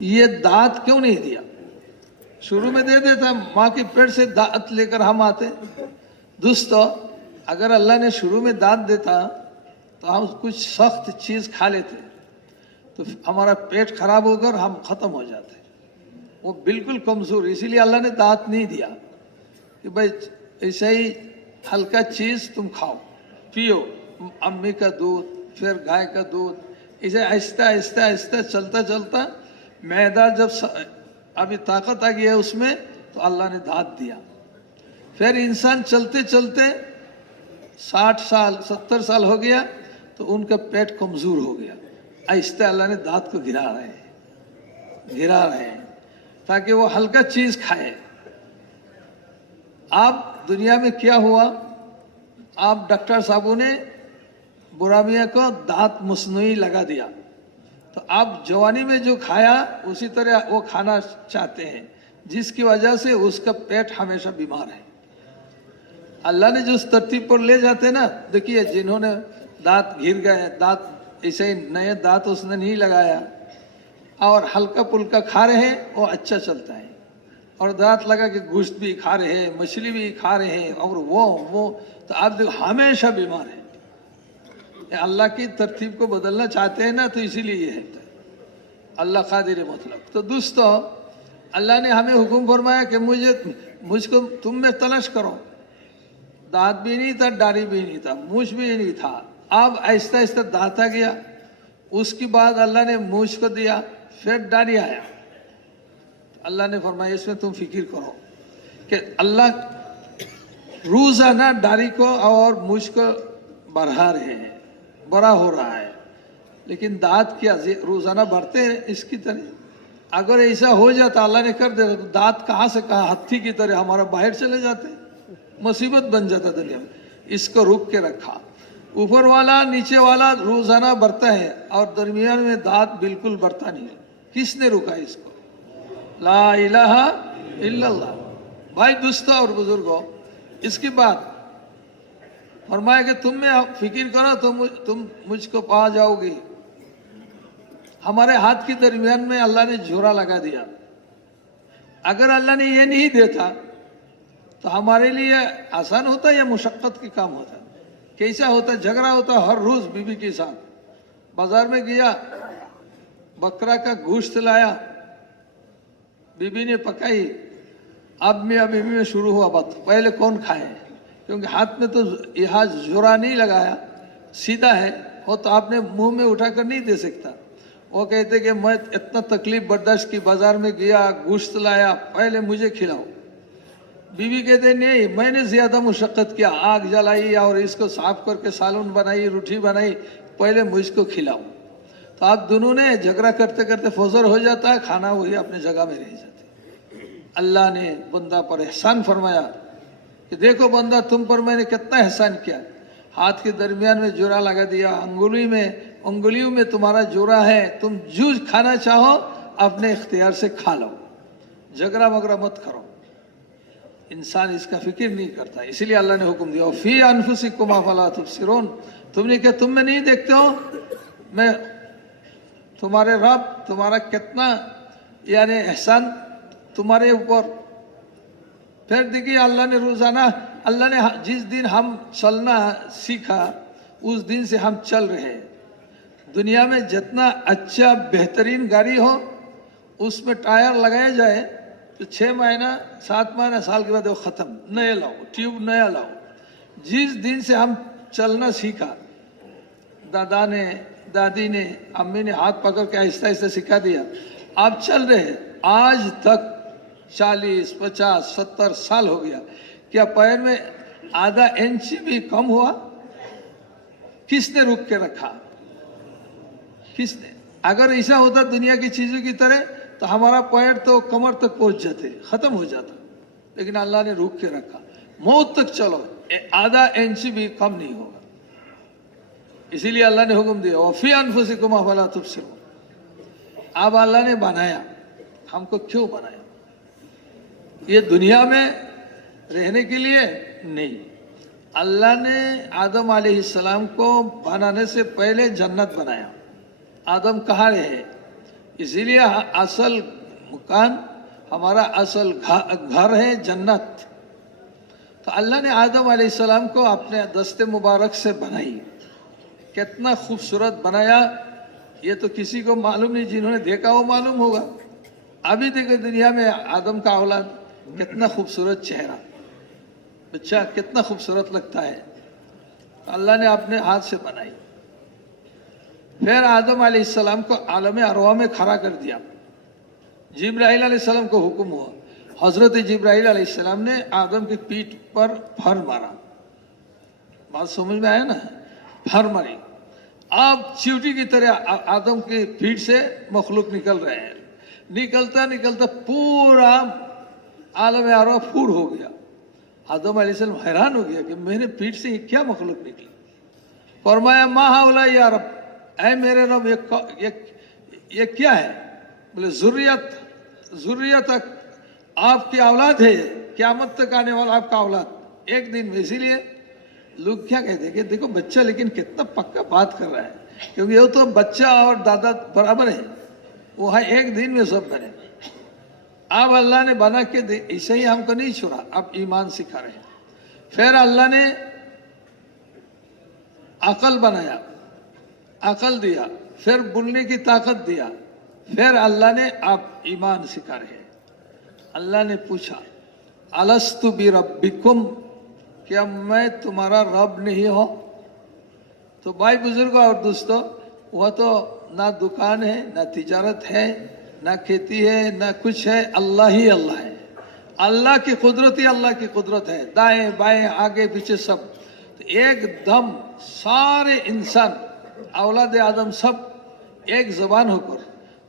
یہ दांत क्यों नहीं दिया? शुरू में दे देता, माँ के पेट से दांत लेकर हम आते। दोस्तों, अगर अल्लाह ने शुरू में दांत देता तो हम कुछ सख्त चीज खा लेते, तो हमारा पेट खराब होकर हम खत्म हो जाते। वो बिल्कुल कमजोर, इसीलिए अल्लाह ने दांत नहीं दिया कि भाई ऐसा ही हल्का चीज तुम खाओ, पियो, अम्मी का दूध, फिर गाय का दूध, इसे आहिस्ता आहिस्ता आहिस्ता चलता चलता मैदा जब अभी ताकत आ गया उसमें, तो अल्लाह ने दांत दिया। फिर इंसान चलते चलते 60 साल 70 साल हो गया तो उनका पेट कमजोर हो गया। आहिस्ता अल्लाह ने दांत को गिरा रहे हैं ताकि वो हल्का चीज खाए। आप दुनिया में क्या हुआ, आप डॉक्टर साहबों ने बुरा मियाँ को दांत मसनूई लगा दिया, तो आप जवानी में जो खाया उसी तरह वो खाना चाहते हैं, जिसकी वजह से उसका पेट हमेशा बीमार है। अल्लाह ने जो उस तरतीब पर ले जाते ना, देखिए जिन्होंने दांत गिर गए, दांत ऐसे ही नए दांत उसने नहीं लगाया और हल्का पुल्का खा रहे हैं, वो अच्छा चलता है। और दांत लगा के गोश्त भी खा रहे हैं, मछली भी खा रहे हैं और वो तो आप देखो हमेशा बीमार है। अल्लाह की तरतीब को बदलना चाहते हैं ना, तो इसीलिए ये है अल्लाह कादिर मतलब। तो दोस्तों, अल्लाह ने हमें हुक्म फरमाया कि मुझको तुम में तलाश करो। दांत भी नहीं था, दाढ़ी भी नहीं था, मूछ भी नहीं था। अब आहिस्ता आहिस्ता दांत आ गया, उसके बाद अल्लाह ने मूछ को दिया, फिर दाढ़ी आया। अल्लाह ने फरमाया इसमें तुम फिक्र करो कि अल्लाह रोजाना दाढ़ी को और मूछ को बढ़ा रहे हैं, बड़ा हो रहा है, लेकिन दांत क्या रोजाना बढ़ते हैं इसकी तरह? अगर ऐसा हो जाता, अल्लाह ने कर देता, तो दांत कहाँ से कहाँ हाथी की तरह हमारा बाहर चले जाते, मुसीबत बन जाता दुनिया में। इसको रोक के रखा। ऊपर वाला नीचे वाला रोजाना बढ़ता है और दरमियान में दांत बिल्कुल बढ़ता नहीं है। किसने रोका इसको? ला इलाहा इल्लल्लाह। भाई दोस्तों और बुजुर्गों, इसके बाद फरमाया कि तुम में फिक्र करो तो तुम मुझको पा जाओगे। हमारे हाथ के दरमियान में अल्लाह ने जोरा लगा दिया। अगर अल्लाह ने ये नहीं देता तो हमारे लिए आसान होता या मुशक्कत की काम होता? कैसा होता? झगड़ा होता हर रोज बीवी के साथ। बाजार में गया, बकरा का गोश्त लाया, बीबी ने पकाई, अब मियाँ बीबी में शुरू हुआ बात, पहले कौन खाए? क्योंकि हाथ में तो यहाँ जोरा नहीं लगाया, सीधा है, वो तो आपने मुंह में उठाकर नहीं दे सकता। वो कहते कि मैं इतना तकलीफ बर्दाश्त की, बाजार में गया, गोश्त लाया, पहले मुझे खिलाओ। बीवी कहते नहीं, मैंने ज्यादा मुशक्कत किया, आग जलाई और इसको साफ करके सालन बनाई, रोटी बनाई, पहले मुझको खिलाओ। तो आप दोनों ने झगड़ा करते करते फौजर हो जाता है, खाना वही अपने जगह में रह जाते। अल्लाह ने बंदा पर एहसान फरमाया कि देखो बंदा, तुम पर मैंने कितना एहसान किया। हाथ के दरमियान में जोरा लगा दिया, उंगलियों में तुम्हारा जोरा है, तुम जो खाना चाहो अपने इख्तियार से खा लो, झगड़ा मगड़ा मत करो। इंसान इसका फिक्र नहीं करता, इसीलिए अल्लाह ने हुक्म दिया फी अनफुसिकुम अफला तुबसिरून। तुमने क्या तुम में नहीं देखते हो मैं तुम्हारे रब तुम्हारा कितना यानी एहसान तुम्हारे ऊपर। फिर देखिए अल्लाह ने रोजाना, अल्लाह ने जिस दिन हम चलना सीखा उस दिन से हम चल रहे हैं। दुनिया में जितना अच्छा बेहतरीन गाड़ी हो उसमें टायर लगाया जाए तो 6 महीना 7 महीना साल के बाद वो खत्म, नया लाओ, ट्यूब नया लाओ। जिस दिन से हम चलना सीखा, दादा ने, दादी ने, अम्मी ने हाथ पकड़ के आहिस्ता आहिस्ता सिखा दिया, आप चल रहे हैं। आज तक 40, 50, 70 साल हो गया, क्या पैर में आधा इंच भी कम हुआ? किसने रोक के रखा? किसने? अगर ऐसा होता दुनिया की चीजों की तरह तो हमारा पैर तो कमर तक पहुंच जाते, खत्म हो जाता, लेकिन अल्लाह ने रोक के रखा। मौत तक चलो, आधा इंच भी कम नहीं होगा। इसीलिए अल्लाह ने हुक्म दिया वफी अनफुसिकुम अफला तुबसिरून। अब अल्लाह ने बनाया, हमको क्यों बनाया? ये दुनिया में रहने के लिए नहीं। अल्लाह ने आदम अलैहिस्सलाम को बनाने से पहले जन्नत बनाया। आदम कहाँ रहे? इसीलिए असल मकान हमारा असल घर है जन्नत। तो अल्लाह ने आदम अलैहिस्सलाम को अपने दस्ते मुबारक से बनाई, कितना खूबसूरत बनाया ये तो किसी को मालूम नहीं, जिन्होंने देखा वो मालूम होगा। अभी देखो दुनिया में आदम का औलाद कितना खूबसूरत चेहरा, बच्चा कितना खूबसूरत लगता है, अल्लाह ने अपने हाथ से बनाई। फिर आदम अलैहिस्सलाम को आलम अरवा में खड़ा कर दिया। जिब्राइल अलैहिस्सलाम को हुक्म हुआ, हजरत जिब्राइल अलैहिस्सलाम ने आदम की पीठ पर फर मारा। बात समझ में आया ना, फर मारी। अब चींटी की तरह आदम की पीठ से मखलूक निकल रहे हैं, निकलता निकलता पूरा आलम अरवा फूर हो गया। आदम अलैहिस्सलाम हैरान हो गया कि मेरे पीठ से ये क्या मखलूक निकली। फरमाया मा हाउला या रब, ऐ मेरे रब ये क्या है? बोले जुर्रियत आपकी औलाद है, क़यामत तक आने वाला आपका औलाद एक दिन में। इसीलिए लोग क्या कहते हैं कि देखो बच्चा लेकिन कितना पक्का बात कर रहा है, क्योंकि ये तो बच्चा और दादा बराबर है, वो है एक दिन में सब बने। अब अल्लाह ने बना के इसे ही हमको नहीं छोड़ा, अब ईमान सिखा रहे हैं। फिर अल्लाह ने अकल बनाया, अकल दिया, फिर बोलने की ताकत दिया, फिर अल्लाह ने अब ईमान सिखा रहे हैं। अल्लाह ने पूछा अलस्तु बि रब्बिकुम, क्या मैं तुम्हारा रब नहीं हो? तो भाई बुजुर्ग और दोस्तों, वह तो ना दुकान है, ना तिजारत है, ना खेती है, ना कुछ है, अल्लाह ही अल्लाह है। अल्लाह की कुदरत ही अल्लाह की कुदरत है, दाएं बाएं आगे पीछे सब। तो एकदम सारे इंसान औलाद आदम सब एक जबान होकर,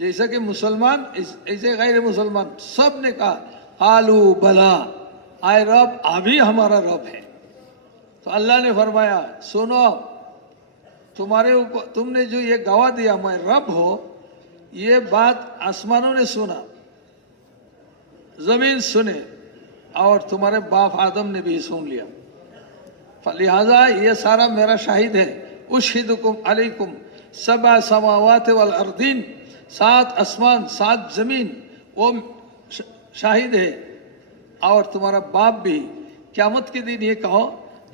जैसा कि मुसलमान ऐसे गैर मुसलमान सब ने कहा आलू बला, आए रब अभी हमारा रब है। तो अल्लाह ने फरमाया सुनो, तुम्हारे ऊपर तुमने जो ये गवाह दिया मैं रब हो, ये बात आसमानों ने सुना, जमीन सुने, और तुम्हारे बाप आदम ने भी सुन लिया। लिहाजा ये सारा मेरा शाहिद है। उशहिदुकुम अलैकुम सबा समावात वल अर्दीन, 7 आसमान 7 जमीन वो शाहिद है, और तुम्हारा बाप भी। क़यामत के दिन ये कहो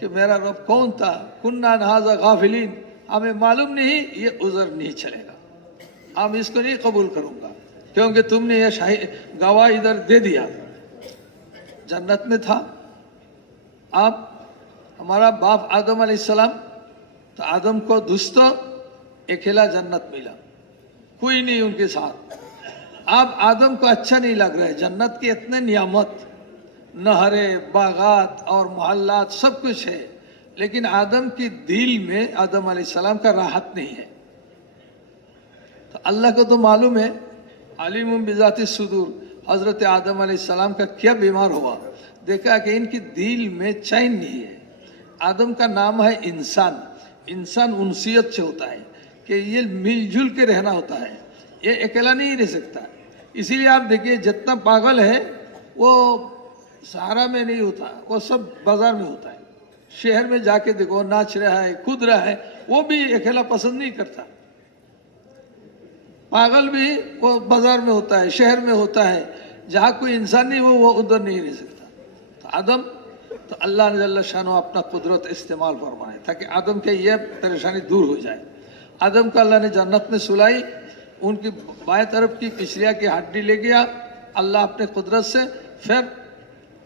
कि मेरा रब कौन था, कुन्ना नहाजा गाफिलीन, हमें मालूम नहीं, ये उज़र नहीं चलेगा, हम इसको नहीं कबूल करूंगा, क्योंकि तुमने ये शाहिद गवाह इधर दे दिया। जन्नत में था, अब हमारा बाप आदम अलैहिस्सलाम, तो आदम को दोस्तों अकेला जन्नत मिला, कोई नहीं उनके साथ। अब आदम को अच्छा नहीं लग रहा है, जन्नत की इतने नियामत, नहरे बागात और मोहल्लात सब कुछ है, लेकिन आदम की दिल में आदम अलैहिस्सलाम का राहत नहीं है। तो अल्लाह को तो मालूम है, अलीमुम बिज़ाति सुदूर, हजरत आदम अलैहिस्सलाम का क्या बीमार हुआ, देखा कि इनकी दिल में चैन नहीं है। आदम का नाम है इंसान, इंसान उनसियत से होता है कि ये मिलजुल के रहना होता है, ये अकेला नहीं रह सकता। इसीलिए आप देखिए जितना पागल है वो सहारा में नहीं होता, वो सब बाजार में होता है। शहर में जाके देखो, नाच रहा है, कूद रहा है, वो भी अकेला पसंद नहीं करता। पागल भी वो बाजार में होता है, शहर में होता है, जहाँ कोई इंसान नहीं हो वो उधर नहीं रह सकता। तो आदम, तो अल्लाह ने जल्ल शानो अपना कुदरत इस्तेमाल फरमाए ताकि आदम के ये परेशानी दूर हो जाए। आदम को अल्लाह ने जन्नत में सुलाई, उनकी बाएं तरफ की पिछलिया की हड्डी ले गया अल्लाह अपने कुदरत से, फिर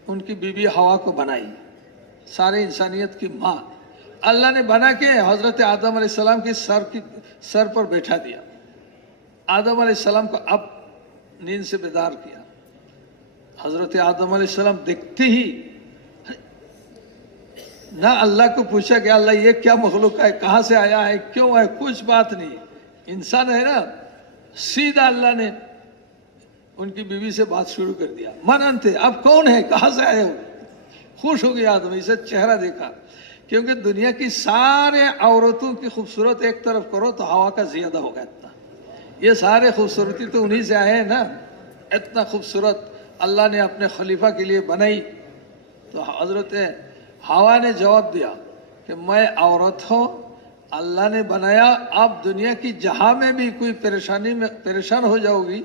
उनकी बीबी हवा को बनाई, सारे इंसानियत की माँ। अल्लाह ने बना के हजरत आदम अलैहिस्सलाम की सर पर बैठा दिया। आदम अलैहिस्सलाम को अब नींद से बेदार किया। हजरत आदम अलैहिस्सलाम देखते ही ना अल्लाह को पूछा कि अल्लाह ये क्या मखलूक है, कहाँ से आया है, क्यों है, कुछ बात नहीं, इंसान है ना। सीधा अल्लाह ने उनकी बीवी से बात शुरू कर दिया, मन थे अब कौन है, कहाँ से आए हो। खुश हो गया आदम, इसे चेहरा देखा, क्योंकि दुनिया की सारे औरतों की खूबसूरत एक तरफ करो तो हवा का ज्यादा होगा इतना। ये सारे खूबसूरती तो उन्हीं से आए हैं ना, इतना खूबसूरत अल्लाह ने अपने खलीफा के लिए बनाई। तो हजरत हवा ने जवाब दिया कि मैं औरत हूँ अल्लाह ने बनाया, आप दुनिया की जहां में भी कोई परेशानी में परेशान हो जाओगी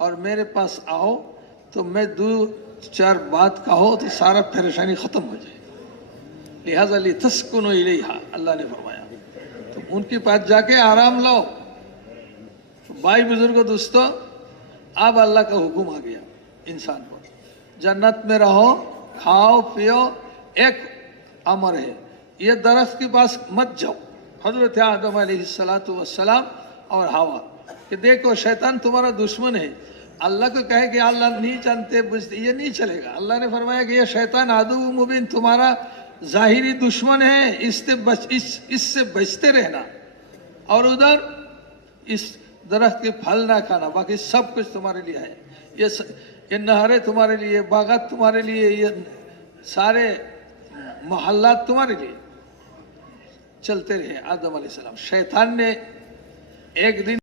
और मेरे पास आओ तो मैं दो चार बात कहो तो सारा परेशानी खत्म हो जाएगी। लिहाजा ली तस्कुनो इलैहा, अल्लाह ने फरमाया तो उनके पास जाके आराम लो। तो भाई बुजुर्गों दोस्तों, अब अल्लाह का हुक्म आ गया इंसान को, जन्नत में रहो, खाओ पियो। एक अमर है, ये दरख्त के पास मत जाओ। हजरत आदम अलैहिस्सलातु वस्सलाम और हवा कि देखो शैतान तुम्हारा दुश्मन है, अल्लाह को कहे कि अल्लाह नहीं जानते बुझते, ये नहीं चलेगा। अल्लाह ने फरमाया कि ये शैतान आदू मुबीन तुम्हारा जाहिरी दुश्मन है, इससे बचते रहना, और उधर इस दरख्त के फल ना खाना, बाकी सब कुछ तुम्हारे लिए है। ये नहरें तुम्हारे लिए, बागात तुम्हारे लिए, ये सारे मोहल्लात तुम्हारे लिए। चलते रहे आदम अलैहिस्सलाम। शैतान ने एक दिन